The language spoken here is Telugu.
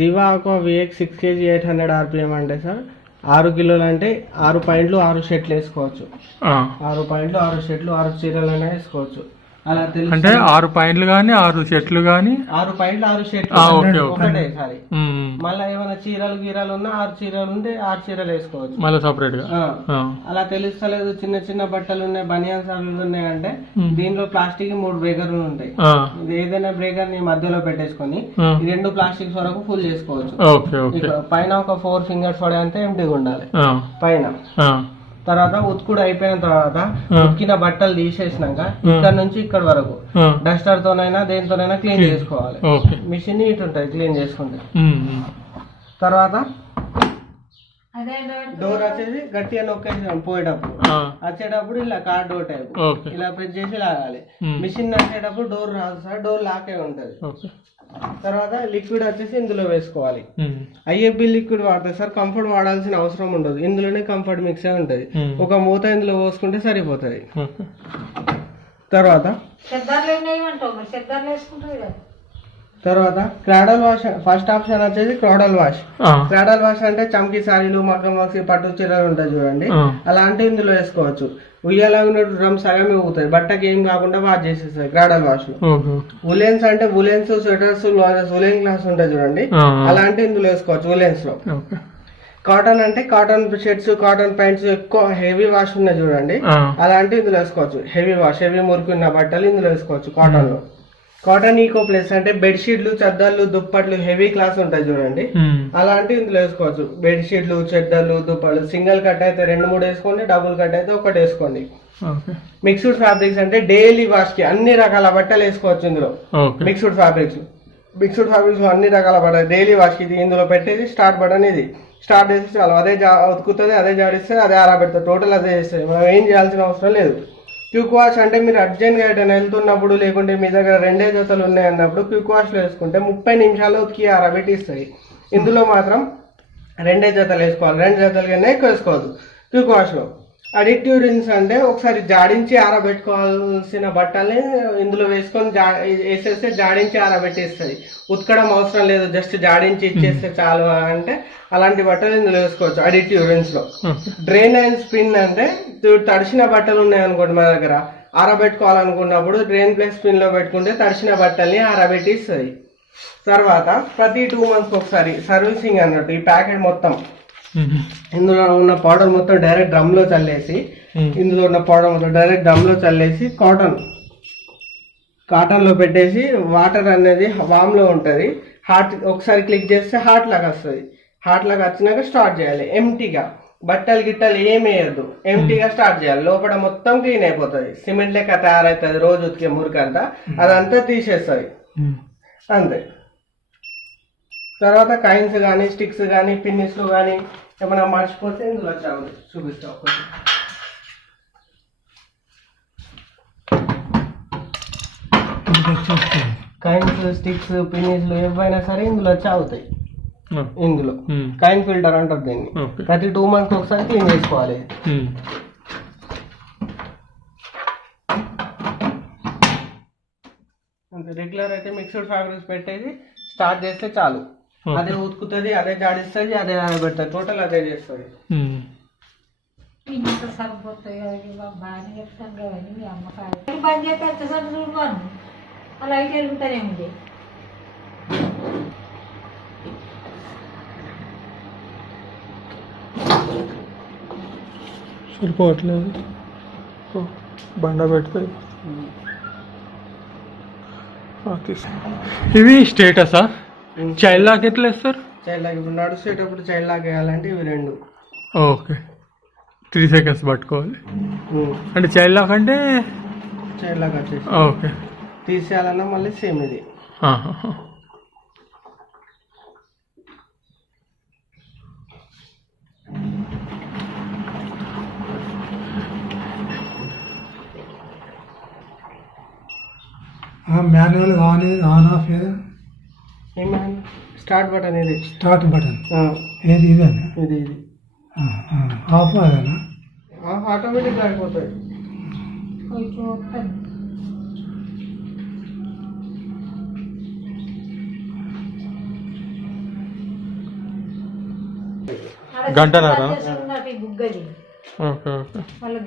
దివా ఆక్వా విఎక్స్ 6 kg 800 RPM అంటే సార్ 6 కిలోలు అంటే 6 పాయింట్లు 6 షర్ట్లు వేసుకోవచ్చు. 6 పాయింట్లు 6 షర్ట్లు 6 చీరలు అయినా వేసుకోవచ్చు. అలా తెలుసు అంటే 6 పాయింట్లు కానీ 6 షర్ట్లు కానీ 6 పాయింట్లు 6 షర్ట్లు ఒకటే సారి. మళ్ళీ ఏమైనా చీరలు గీరాలు ఉన్నా 6 చీరలు ఉంటే 6 చీరలు వేసుకోవచ్చు మళ్ళీ సపరేట్ గా. అలా తెలుస్తలేదు చిన్న చిన్న బట్టలు ఉన్నాయి బనియాన్స్ అవి ఉన్నాయి అంటే దీంట్లో ప్లాస్టిక్ 3 బ్రేకర్లు ఉంటాయి. ఏదైనా బ్రేకర్ ని మధ్యలో పెట్టేసుకొని ఈ 2 ప్లాస్టిక్స్ వరకు ఫుల్ చేసుకోవచ్చు. పైన ఒక 4 ఫింగర్స్ పడేంత ఎంటీగా ఉండాలి పైన. తర్వాత ఉతుకుడు అయిపోయిన తర్వాత ఉతికిన బట్టలు తీసేసినాక ఇక్కడ నుంచి ఇక్కడ వరకు డస్టర్ తోనైనా దేనితోనైనా క్లీన్ చేసుకోవాలి. మిషన్ నీట్ ఉంటుంది క్లీన్ చేసుకుంటే. తర్వాత డోర్ వచ్చేసి గట్టిగా నొక్కేసాం పోయేటప్పుడు, వచ్చేటప్పుడు ఇలా కార్ డోర్ టైప్ ఇలా ప్రెస్ చేసి లాగాలి. మిషన్ నడిచేటప్పుడు డోర్ రాదు సార్, డోర్ లాకే ఉంటది. తర్వాత లిక్విడ్ వచ్చేసి ఇందులో వేసుకోవాలి. ఐఎఫ్బి లిక్విడ్ వాడతారు సార్, కంఫర్ట్ వాడాల్సిన అవసరం ఉండదు, ఇందులోనే కంఫర్ట్ మిక్స్ అయి ఉంటది. ఒక మూత ఇందులో పోసుకుంటే సరిపోతుంది. తర్వాత క్రాడల్ వాష్. ఫస్ట్ ఆప్షన్ వచ్చేసి క్రాడల్ వాష్. క్రాడల్ వాష్ అంటే చమ్కీ సారీలు మగ్గం వర్క్ పట్టు చీరలు ఉంటాయి చూడండి, అలాంటివి ఇందులో వేసుకోవచ్చు. ఉయ్యాలా ఉన్నట్టు డ్రమ్ సగమే ఊగుతాయి, బట్టకి ఏం కాకుండా వాష్ చేసేస్తాయి క్రాడల్ వాష్ లో. ఉలెన్స్ అంటే ఉలెన్స్ స్వెటర్స్ ఉలెన్ క్లాస్ ఉంటాయి చూడండి, అలాంటివి ఇందులో వేసుకోవచ్చు ఉలెన్స్ లో. కాటన్ అంటే కాటన్ షర్ట్స్ కాటన్ ప్యాంట్స్ ఎక్కువ హెవీ వాష్ ఉన్నాయి చూడండి, అలాంటివి ఇందులో వేసుకోవచ్చు. హెవీ వాష్ హెవీ మురికిన్న బట్టలు ఇందులో వేసుకోవచ్చు కాటన్ లో. కాటన్ ఈకో ప్లస్ అంటే బెడ్షీట్లు చెద్దర్లు దుప్పట్లు హెవీ క్లాస్ ఉంటాయి చూడండి, అలాంటివి ఇందులో వేసుకోవచ్చు. బెడ్షీట్లు చెద్దర్లు దుప్పట్లు సింగిల్ కట్ అయితే 2-3 వేసుకోండి, డబుల్ కట్ అయితే 1 వేసుకోండి. మిక్స్డ్ ఫ్యాబ్రిక్స్ అంటే డైలీ వాష్ కి అన్ని రకాల బట్టలు వేసుకోవచ్చు ఇందులో. మిక్స్డ్ ఫ్యాబ్రిక్స్ అన్ని రకాల బట్టలు డైలీ వాష్ కి ఇందులో పెట్టేసి స్టార్ట్ బటన్ ఇది స్టార్ట్ చేసి చాలు, అదే ఉతుకుతుంది, అదే జాడిస్తుంది, అదే ఆరబెడుతుంది, టోటల్ అదే చేస్తుంది, మనం ఏం చేయాల్సిన అవసరం లేదు. క్విక్ వాష్ అంటే మీరు అర్జెంట్గా ఎటైనా వెళ్తున్నప్పుడు లేకుంటే మీ దగ్గర 2 జతలు ఉన్నాయి అన్నప్పుడు క్విక్ వాష్లో వేసుకుంటే 30 నిమిషాల్లో ఉతికి ఆరబెట్టిస్తాయి. ఇందులో మాత్రం 2 జతలు వేసుకోవాలి, 2 జతలు కన్నా ఎక్కువ వేసుకోవద్దు క్విక్ వాష్లో. అడిక్టివ్ రిన్స్ అంటే ఒకసారి జాడించి ఆరబెట్టుకోవాల్సిన బట్టల్ని ఇందులో వేసుకొని వేసేస్తే జాడించి ఆరబెట్టేస్తుంది, ఉతకడం అవసరం లేదు, జస్ట్ జాడించి ఇచ్చేస్తే చాలు అంటే అలాంటి బట్టలు ఇందులో వేసుకోవచ్చు అడిక్టివ్ రిన్స్ లో. డ్రైన్ అండ్ స్పిన్ అంటే తడిసిన బట్టలు ఉన్నాయి అనుకోండి మన దగ్గర, ఆరబెట్టుకోవాలనుకున్నప్పుడు డ్రైన్ ప్లస్ స్పిన్ లో పెట్టుకుంటే తడిసిన బట్టల్ని ఆరబెట్టిస్తుంది. తర్వాత ప్రతి 2 months ఒకసారి సర్వీసింగ్ అన్నట్టు ఈ ప్యాకెట్ మొత్తం ఇందులో ఉన్న పౌడర్ మొత్తం డైరెక్ట్ డ్రమ్ లో చల్లేసి కాటన్ లో పెట్టేసి వాటర్ అనేది వామ్ లో ఉంటది, హాట్ ఒకసారి క్లిక్ చేస్తే హాట్ లాగా వస్తుంది. హాట్ లాగా వచ్చినాక స్టార్ట్ చేయాలి ఎంటీగా, బట్టలు గిట్టలు ఏమి వేయద్దు, ఎంటీగా స్టార్ట్ చేయాలి. లోపల మొత్తం క్లీన్ అయిపోతుంది, సిమెంట్ లెక్క తయారవుతుంది, రోజు ఉతికే మురికంతా అదంతా తీసేస్తుంది అంతే. తర్వాత కాయిన్స్ కానీ స్టిక్స్ కానీ పిన్నిస్లు కానీ ఏమైనా మర్చిపోతే ఇందులో చూపిస్తా ఒకటి. కాయిన్స్ స్టిక్స్ పిన్నిస్లు ఏవైనా సరే ఇందులో అవుతాయి. ఇందులో కాయిన్ ఫిల్టర్ అంటారు దీన్ని, ప్రతి 2 months ఒకసారి క్లీన్ చేసుకోవాలి. రెగ్యులర్ అయితే మిక్స్డ్ ఫ్యాబ్రిక్స్ పెట్టేసి స్టార్ట్ చేస్తే చాలు, అదే ఉతుకుతుంది, అదే జాడిస్తుంది, అదే పెడుతుంది, టోటల్ అదే చేస్తుంది. సరిపోవట్లేదు, బండ పెడితే. ఇవి స్టేటసా? చైల్డ్ లాక్ ఎట్లా వేస్తారు? చైల్డ్ లాక్ ఇప్పుడు నడుచేటప్పుడు చైల్డ్ లాక్ వేయాలంటే ఇవి 2. ఓకే, 3 seconds పట్టుకోవాలి. అంటే చైల్డ్ లాక్ అంటే చైల్డ్ లాక్ వచ్చేసి ఓకే, తీసేయాలన్నా మళ్ళీ సేమ్ ఇది. Manual on off start button ఇది, స్టార్ట్ బటన్ ఏది ఇదేనా? ఇది ఆఫ్ అదేనా? ఆటోమేటిక్గా అయిపోతుంది. గంటన్నర బుగ్గది ఓకే ఓకే మళ్ళీ